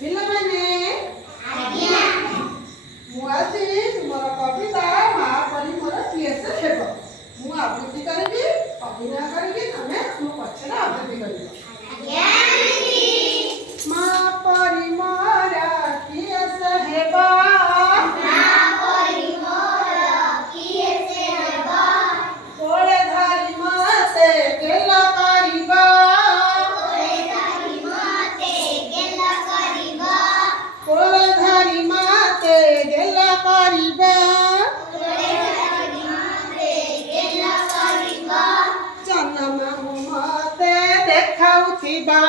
ପିଲାମାନେ ମୁଁ ଆଜି ତୁମର କବିତା ମା ପରି ମୋର ପ୍ରିୟସ ହେବ। ମୁଁ ଆବୃତ୍ତି କରିବି, ଅଭିନୟ କରିବି, ତମେ ମୋ ପଛରେ ଆବୃତ୍ତି କରିବ। ମା ପରି ମୋର ପ୍ରିୟସ ହେବ, କୋଳେ ଧରି ମତେ ଗେଲ କରିବ, କୋଳେ ଧରି ମତେ ଗେଲ କରିବ, ଜନମ ମତେ ଦେଖାଉଥିବା